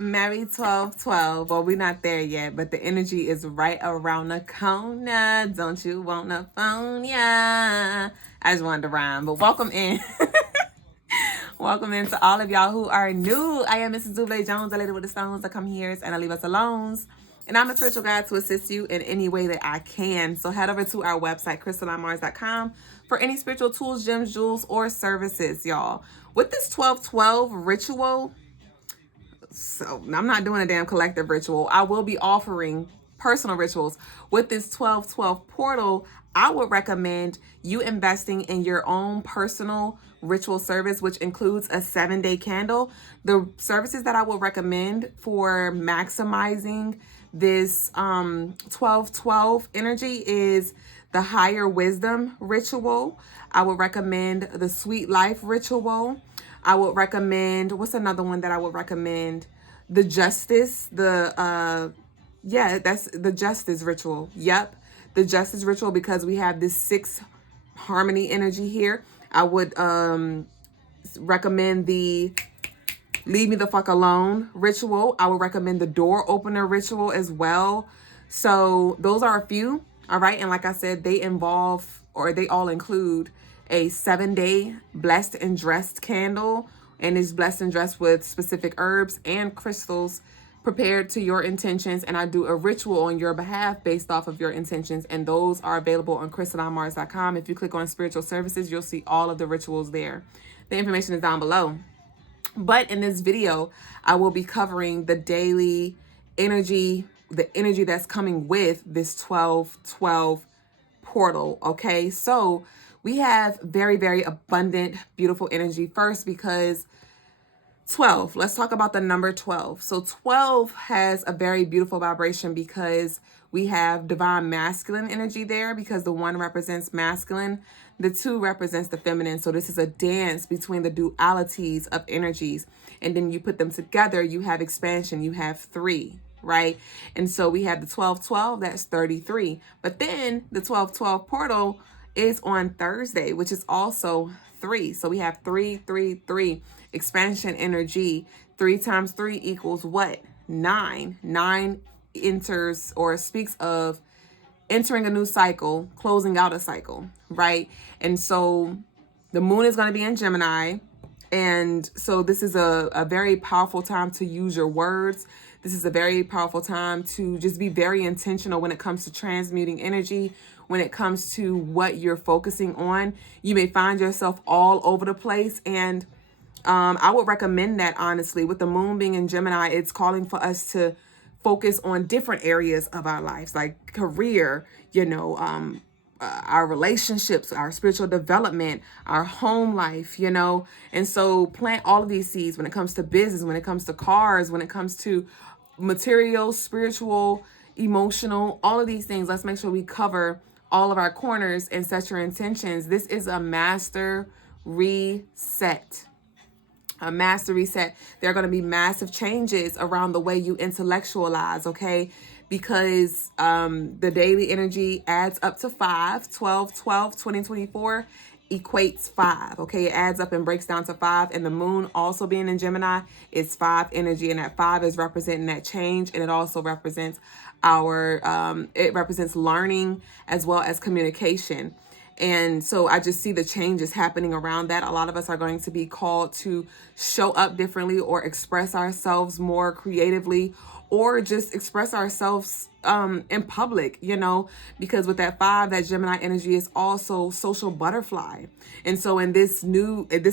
Merry 12/12. Well, we're not there yet, but the energy is right around the corner. Don't you want a phone? Yeah. I just wanted to rhyme, but welcome in. Welcome in to all of y'all who are new. I am Mrs. Duuble Jones, the lady with the stones that come here and I leave us alone. And I'm a spiritual guide to assist you in any way that I can. So head over to our website, CrystalineMars.com, for any spiritual tools, gems, jewels, or services, y'all. With this 12/12 ritual, so I'm not doing a damn collective ritual. I will be offering personal rituals. With this 12/12 portal, I would recommend you investing in your own personal ritual service, which includes a 7-day candle. The services that I would recommend for maximizing this 12/12 energy is the Higher Wisdom ritual. I would recommend the Sweet Life ritual. I would recommend, what's another one that I would recommend? The Justice, that's the Justice ritual. Yep, the Justice ritual, because we have this 6 harmony energy here. I would recommend the Leave Me the Fuck Alone ritual. I would recommend the Door Opener ritual as well. So those are a few, all right? And like I said, they all include a 7-day blessed and dressed candle, and is blessed and dressed with specific herbs and crystals prepared to your intentions. And I do a ritual on your behalf based off of your intentions. And those are available on CrystalineMars.com. If you click on spiritual services, you'll see all of the rituals there. The information is down below. But in this video, I will be covering the daily energy, the energy that's coming with this 12/12 portal. Okay, so we have very, very abundant, beautiful energy. First, because 12, let's talk about the number 12. So 12 has a very beautiful vibration because we have divine masculine energy there, because the 1 represents masculine, the 2 represents the feminine. So this is a dance between the dualities of energies. And then you put them together, you have expansion, you have 3, right? And so we have the 12/12, that's 33. But then the 12/12 portal is on Thursday, which is also 3. So we have 3, 3, 3. Expansion energy. 3 times 3 equals what? 9. 9 enters or speaks of entering a new cycle, closing out a cycle, right? And so the moon is going to be in Gemini. And so this is a very powerful time to use your words. This is a very powerful time to just be very intentional when it comes to transmuting energy, when it comes to what you're focusing on. You may find yourself all over the place, and I would recommend that, honestly. With the moon being in Gemini, it's calling for us to focus on different areas of our lives, like career, our relationships, our spiritual development, our home life, and so plant all of these seeds when it comes to business, when it comes to cars, when it comes to material, spiritual, emotional, all of these things. Let's make sure we cover all of our corners and set your intentions. This is a master reset. A master reset. There are going to be massive changes around the way you intellectualize, okay? Because the daily energy adds up to 5. 12/12, 2024 equates 5, okay? It adds up and breaks down to 5. And the moon also being in Gemini is 5 energy. And that 5 is representing that change. And it also represents it represents learning as well as communication. And so I just see the changes happening around that. A lot of us are going to be called to show up differently, or express ourselves more creatively, or just express ourselves in public, because with that 5, that Gemini energy is also social butterfly. And so in this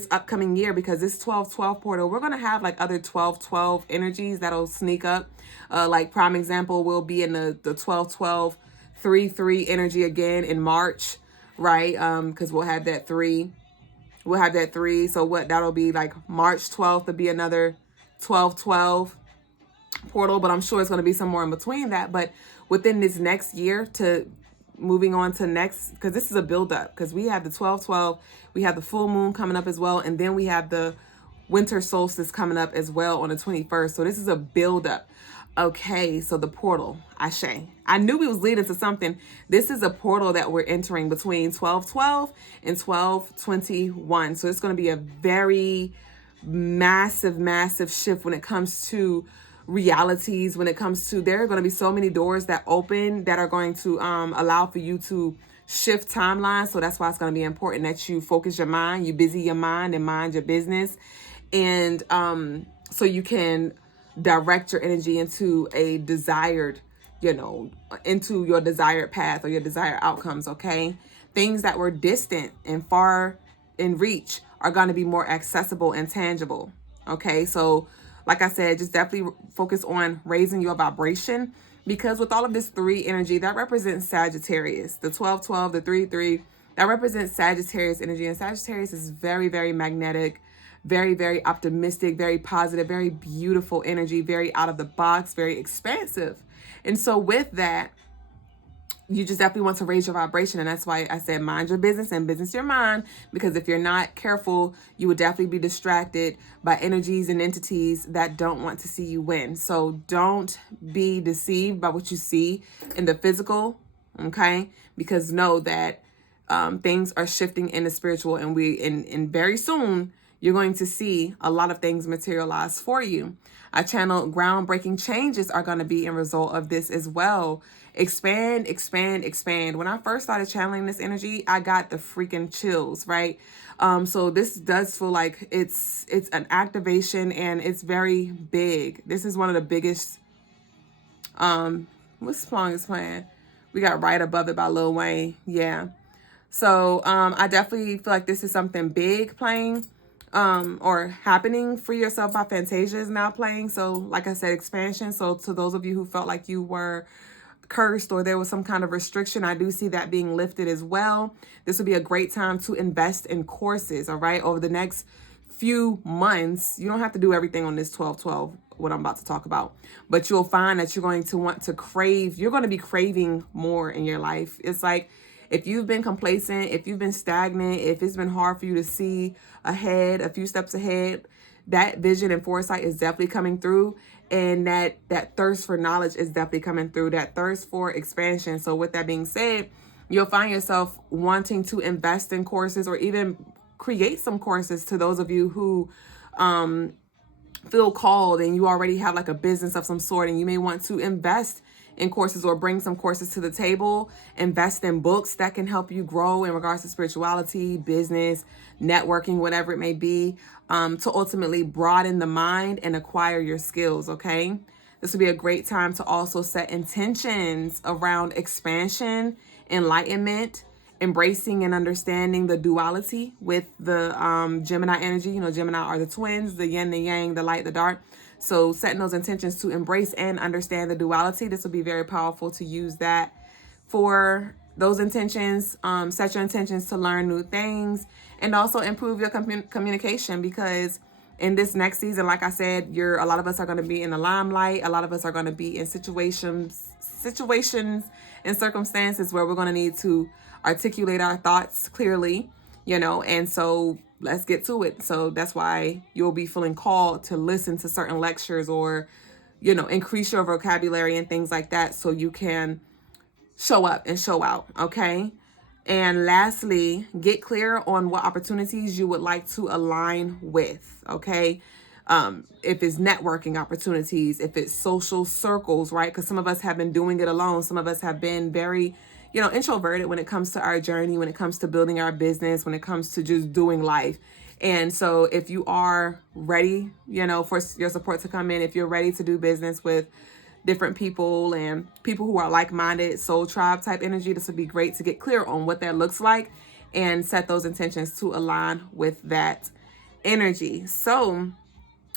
upcoming year, because this 12/12 portal, we're going to have like other 12/12 energies that'll sneak up. Like prime example will be in the 12/12 3/3 energy again in March. Right, because we'll have that 3. So that'll be like March 12th to be another 12/12 portal, but I'm sure it's going to be somewhere in between that. But within this next year, to moving on to next, because this is a build-up, because we have the 12/12, we have the full moon coming up as well, and then we have the winter solstice coming up as well on the 21st. So this is a build-up. Okay, so the portal, Ashe. I knew we was leading to something. This is a portal that we're entering between 12/12 and 12/21. So it's going to be a very massive, massive shift when it comes to realities when it comes to, there are going to be so many doors that open that are going to allow for you to shift timelines. So that's why it's going to be important that you focus your mind, you busy your mind and mind your business. And so you can direct your energy into a desired, into your desired path or your desired outcomes, okay? Things that were distant and far in reach are going to be more accessible and tangible, okay? So like I said, just definitely focus on raising your vibration, because with all of this 3 energy, that represents Sagittarius. The 12-12, the 3-3, that represents Sagittarius energy. And Sagittarius is very, very magnetic, very, very optimistic, very positive, very beautiful energy, very out of the box, very expansive. And so with that, you just definitely want to raise your vibration. And that's why I said mind your business and business your mind, because if you're not careful, you would definitely be distracted by energies and entities that don't want to see you win. So don't be deceived by what you see in the physical, okay? Because know that things are shifting in the spiritual, and very soon you're going to see a lot of things materialize for you. I channel groundbreaking changes are going to be a result of this as well. Expand, expand, expand. When I first started channeling this energy, I got the freaking chills, right? So this does feel like it's an activation, and it's very big. This is one of the biggest. What's song is playing? We got Right Above It by Lil Wayne. Yeah. So I definitely feel like this is something big playing or happening for yourself by Fantasia is now playing. So like I said, expansion. So to those of you who felt like you were cursed or there was some kind of restriction, I do see that being lifted as well. This would be a great time to invest in courses, all right? Over the next few months, you don't have to do everything on this 12-12, what I'm about to talk about, but you'll find that you're going to want to crave, you're going to be craving more in your life. It's like, if you've been complacent, if you've been stagnant, if it's been hard for you to see ahead, a few steps ahead, that vision and foresight is definitely coming through. And that thirst for knowledge is definitely coming through, that thirst for expansion. So with that being said, you'll find yourself wanting to invest in courses or even create some courses. To those of you who feel called and you already have like a business of some sort, and you may want to invest in courses or bring some courses to the table, invest in books that can help you grow in regards to spirituality, business, networking, whatever it may be, to ultimately broaden the mind and acquire your skills, okay? This would be a great time to also set intentions around expansion, enlightenment, embracing and understanding the duality with the Gemini energy. You know, Gemini are the twins, the yin, the yang, the light, the dark. So setting those intentions to embrace and understand the duality, this will be very powerful to use that for those intentions. Set your intentions to learn new things and also improve your communication, because in this next season, like I said, a lot of us are going to be in the limelight. A lot of us are going to be in situations and circumstances where we're going to need to articulate our thoughts clearly, and so let's get to it. So that's why you'll be feeling called to listen to certain lectures or, increase your vocabulary and things like that so you can show up and show out, okay? And lastly, get clear on what opportunities you would like to align with, okay? If it's networking opportunities, if it's social circles, right? Because some of us have been doing it alone. Some of us have been very, introverted when it comes to our journey, when it comes to building our business, when it comes to just doing life. And so if you are ready, for your support to come in, if you're ready to do business with different people and people who are like-minded, soul tribe type energy, this would be great to get clear on what that looks like and set those intentions to align with that energy. So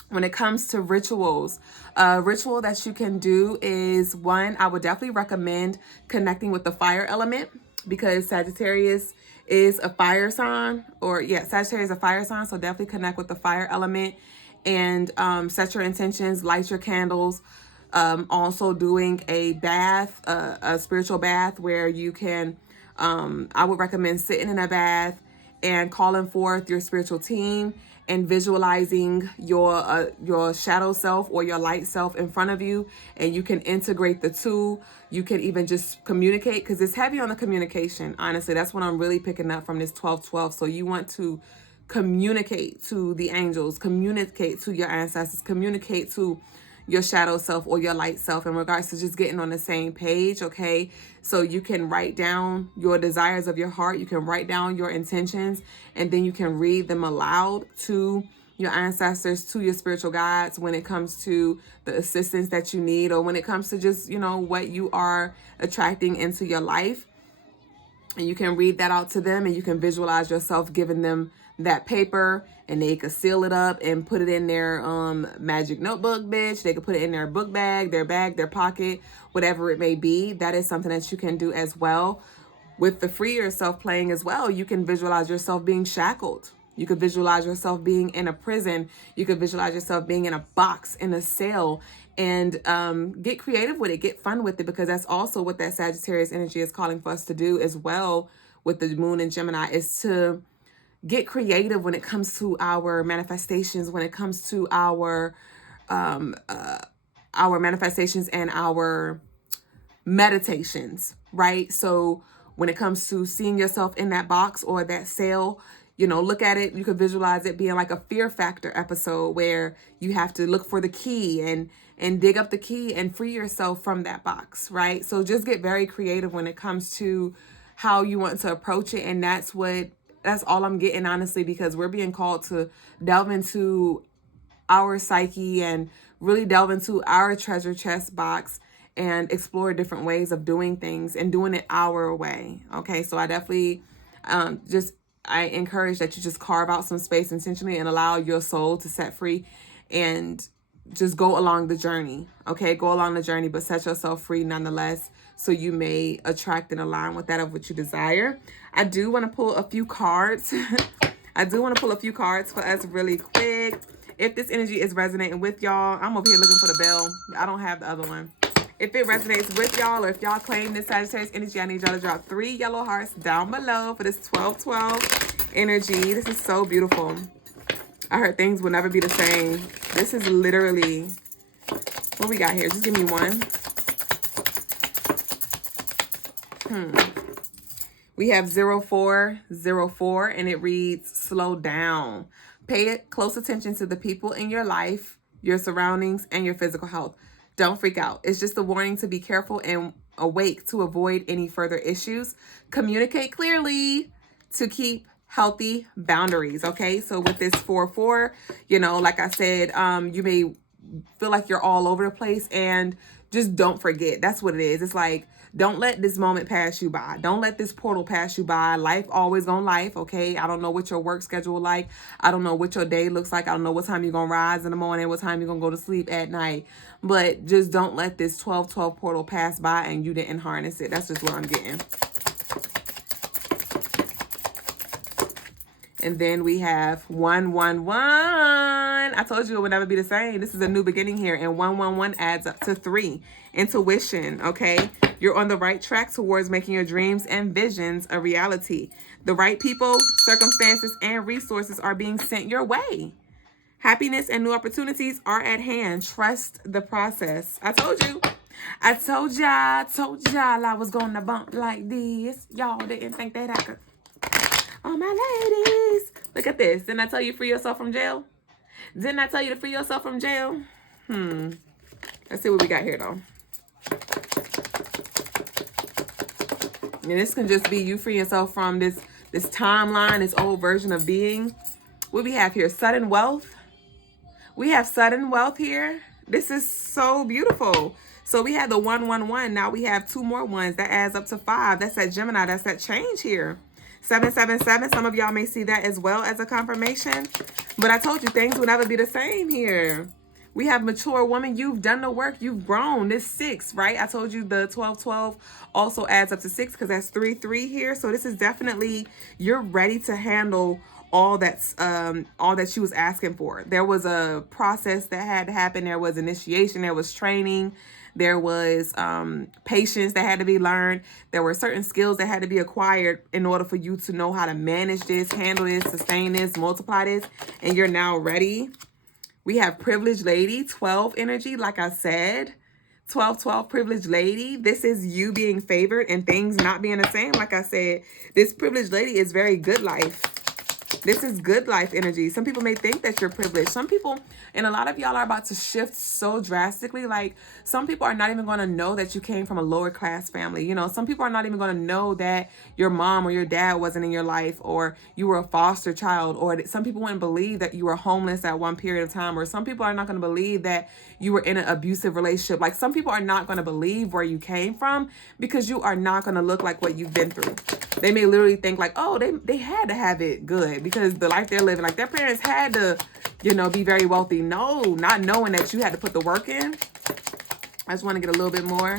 when it comes to rituals, a ritual that you can do is one, I would definitely recommend connecting with the fire element, because Sagittarius is a fire sign, Sagittarius is a fire sign. So definitely connect with the fire element and set your intentions, light your candles. Also doing a bath, a spiritual bath where you can, I would recommend sitting in a bath and calling forth your spiritual team and visualizing your shadow self or your light self in front of you. And you can integrate the two. You can even just communicate, because it's heavy on the communication. Honestly, that's what I'm really picking up from this 12-12. So you want to communicate to the angels, communicate to your ancestors, communicate to your shadow self or your light self in regards to just getting on the same page, okay? So you can write down your desires of your heart. You can write down your intentions, and then you can read them aloud to your ancestors, to your spiritual guides when it comes to the assistance that you need, or when it comes to just, what you are attracting into your life. And you can read that out to them, and you can visualize yourself giving them that paper, and they could seal it up and put it in their magic notebook, bitch. They could put it in their book bag, their pocket, whatever it may be. That is something that you can do as well. With the free yourself playing as well, you can visualize yourself being shackled. You could visualize yourself being in a prison. You could visualize yourself being in a box, in a cell, and get creative with it, get fun with it, because that's also what that Sagittarius energy is calling for us to do as well with the moon in Gemini, is to get creative when it comes to our manifestations, when it comes to our manifestations and our meditations, right? So when it comes to seeing yourself in that box or that cell, look at it. You could visualize it being like a Fear Factor episode where you have to look for the key and dig up the key and free yourself from that box, right? So just get very creative when it comes to how you want to approach it. And that's all I'm getting, honestly, because we're being called to delve into our psyche and really delve into our treasure chest box and explore different ways of doing things and doing it our way. Okay, so I definitely I encourage that you just carve out some space intentionally and allow your soul to set free and just go along the journey. Okay, go along the journey, but set yourself free nonetheless, so you may attract and align with that of what you desire. I do want to pull a few cards. I do want to pull a few cards for us really quick. If this energy is resonating with y'all, I'm over here looking for the bell. I don't have the other one. If it resonates with y'all, or if y'all claim this Sagittarius energy, I need y'all to drop 3 yellow hearts down below for this 12-12 energy. This is so beautiful. I heard things will never be the same. This is literally, what we got here? Just give me one. We have 0404, and it reads, slow down. Pay close attention to the people in your life, your surroundings, and your physical health. Don't freak out. It's just a warning to be careful and awake to avoid any further issues. Communicate clearly to keep healthy boundaries. Okay, so with this 4-4, like I said, you may feel like you're all over the place, and just don't forget. That's what it is. It's like, don't let this moment pass you by. Don't let this portal pass you by. Life always gonna life, okay? I don't know what your work schedule like. I don't know what your day looks like. I don't know what time you're gonna rise in the morning, what time you're gonna go to sleep at night. But just don't let this 12-12 portal pass by and you didn't harness it. That's just what I'm getting. And then we have 111. I told you it would never be the same. This is a new beginning here. And 111 adds up to 3. Intuition, okay? You're on the right track towards making your dreams and visions a reality. The right people, circumstances, and resources are being sent your way. Happiness and new opportunities are at hand. Trust the process. I told you. I told y'all I was going to bump like this. Y'all didn't think that I could. Oh, my ladies. Look at this. Didn't I tell you to free yourself from jail? Didn't I tell you to free yourself from jail? Let's see what we got here, though. And this can just be you freeing yourself from this timeline, this old version of being. What we have here? Sudden wealth. We have sudden wealth here. This is so beautiful. So we have the 111. Now we have 2 more ones. That adds up to 5. That's that Gemini. That's that change here. 777. Some of y'all may see that as well as a confirmation. But I told you things will never be the same here. We have mature woman. You've done the work. You've grown. This 6, right? I told you the 12-12 also adds up to 6 because that's 3-3 here. So this is definitely, you're ready to handle all that she was asking for. There was a process that had to happen. There was initiation. There was training. There was patience that had to be learned. There were certain skills that had to be acquired in order for you to know how to manage this, handle this, sustain this, multiply this. And you're now ready. We have privileged lady, 12 energy. Like I said, 12-12 privileged lady. This is you being favored and things not being the same. Like I said, this privileged lady is very good life. This is good life energy. Some people may think that you're privileged. Some people, and a lot of y'all are about to shift so drastically. Like, some people are not even going to know that you came from a lower class family. You know, some people are not even going to know that your mom or your dad wasn't in your life, or you were a foster child, or some people wouldn't believe that you were homeless at one period of time, or some people are not going to believe that you were in an abusive relationship. Like, some people are not going to believe where you came from because you are not going to look like what you've been through. They may literally think like, oh, they had to have it good because the life they're living, like their parents had to, you know, be very wealthy. No, not knowing that you had to put the work in. I just want to get a little bit more.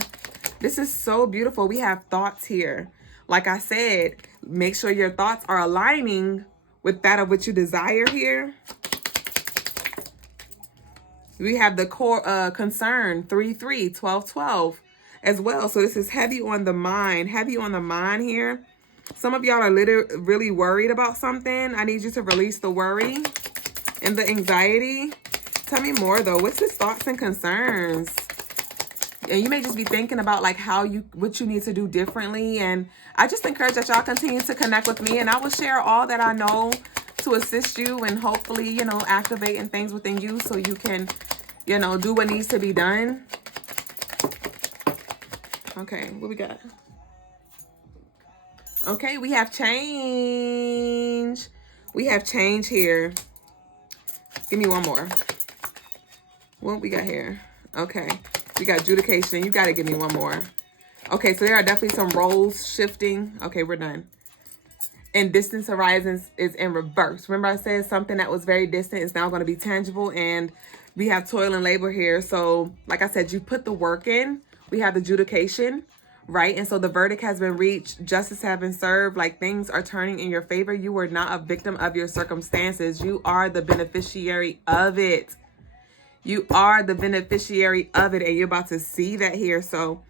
This is so beautiful. We have thoughts here. Like I said, make sure your thoughts are aligning with that of what you desire here. We have the core concern, 3-3, 12-12 as well. So this is heavy on the mind here. Some of y'all are really worried about something. I need you to release the worry and the anxiety. Tell me more though. What's his thoughts and concerns? And you may just be thinking about like what you need to do differently. And I just encourage that y'all continue to connect with me, and I will share all that I know to assist you and hopefully, you know, activating things within you so you can, you know, do what needs to be done. Okay, what we got? Okay, we have change. We have change here. Give me one more. What we got here? Okay, we got adjudication. You got to give me one more. Okay, so there are definitely some roles shifting. Okay, we're done. And distance horizons is in reverse. Remember I said something that was very distant is now going to be tangible, and we have toil and labor here. So like I said, you put the work in. We have adjudication. Right? And so the verdict has been reached. Justice has been served. Like, things are turning in your favor. You are not a victim of your circumstances. You are the beneficiary of it. You are the beneficiary of it. And you're about to see that here. So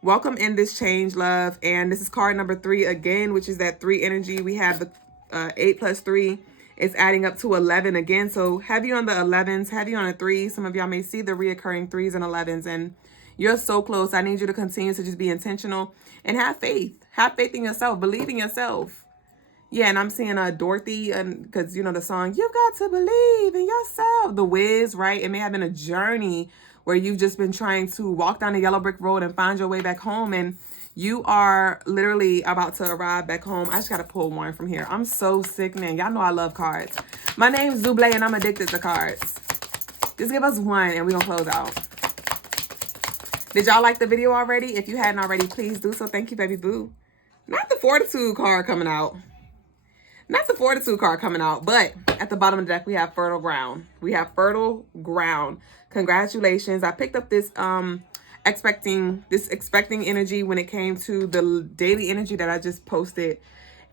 welcome in this change, love. And this is card number 3 again, which is that 3 energy. We have the 8 plus 3. It's adding up to 11 again. So heavy on the 11s, heavy on the 3s. Some of y'all may see the reoccurring 3s and 11s. And you're so close. I need you to continue to just be intentional and have faith. Have faith in yourself. Believe in yourself. Yeah, and I'm seeing Dorothy, and because, you know, the song, you've got to believe in yourself. The Wiz, right? It may have been a journey where you've just been trying to walk down the yellow brick road and find your way back home. And you are literally about to arrive back home. I just got to pull one from here. I'm so sick, man. Y'all know I love cards. My name's Duuble, and I'm addicted to cards. Just give us one, and we're going to close out. Did y'all like the video already? If you hadn't already, please do so. Thank you, baby boo. Not the Fortitude card coming out. Not the Fortitude card coming out, but at the bottom of the deck, we have fertile ground. We have fertile ground. Congratulations. I picked up this expecting energy when it came to the daily energy that I just posted.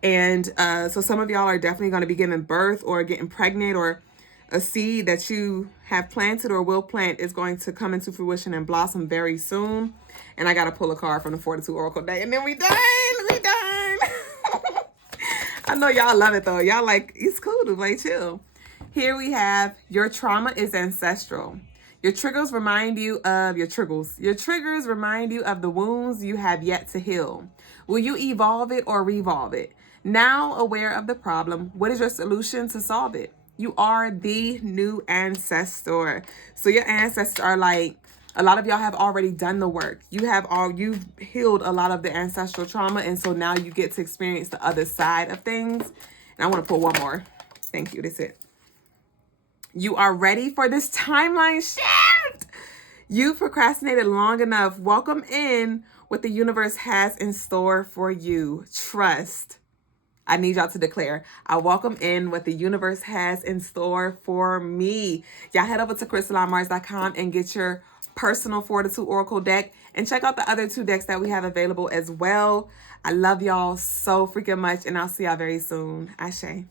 And so some of y'all are definitely going to be giving birth or getting pregnant, or a seed that you have planted or will plant is going to come into fruition and blossom very soon. And I got to pull a card from the Fortitude Oracle deck. And then we done. We done. I know y'all love it, though. Y'all like, it's cool to play chill. Here we have, your trauma is ancestral. Your triggers remind you of your triggers. Your triggers remind you of the wounds you have yet to heal. Will you evolve it or revolve it? Now aware of the problem, what is your solution to solve it? You are the new ancestor. So your ancestors are like, a lot of y'all have already done the work. You've healed a lot of the ancestral trauma. And so now you get to experience the other side of things. And I want to pull one more. Thank you. That's it. You are ready for this timeline shift. You procrastinated long enough. Welcome in what the universe has in store for you. Trust. I need y'all to declare, I welcome in what the universe has in store for me. Y'all head over to crystalinemars.com and get your personal Fortitude Oracle deck, and check out the other 2 decks that we have available as well. I love y'all so freaking much, and I'll see y'all very soon. Ashe.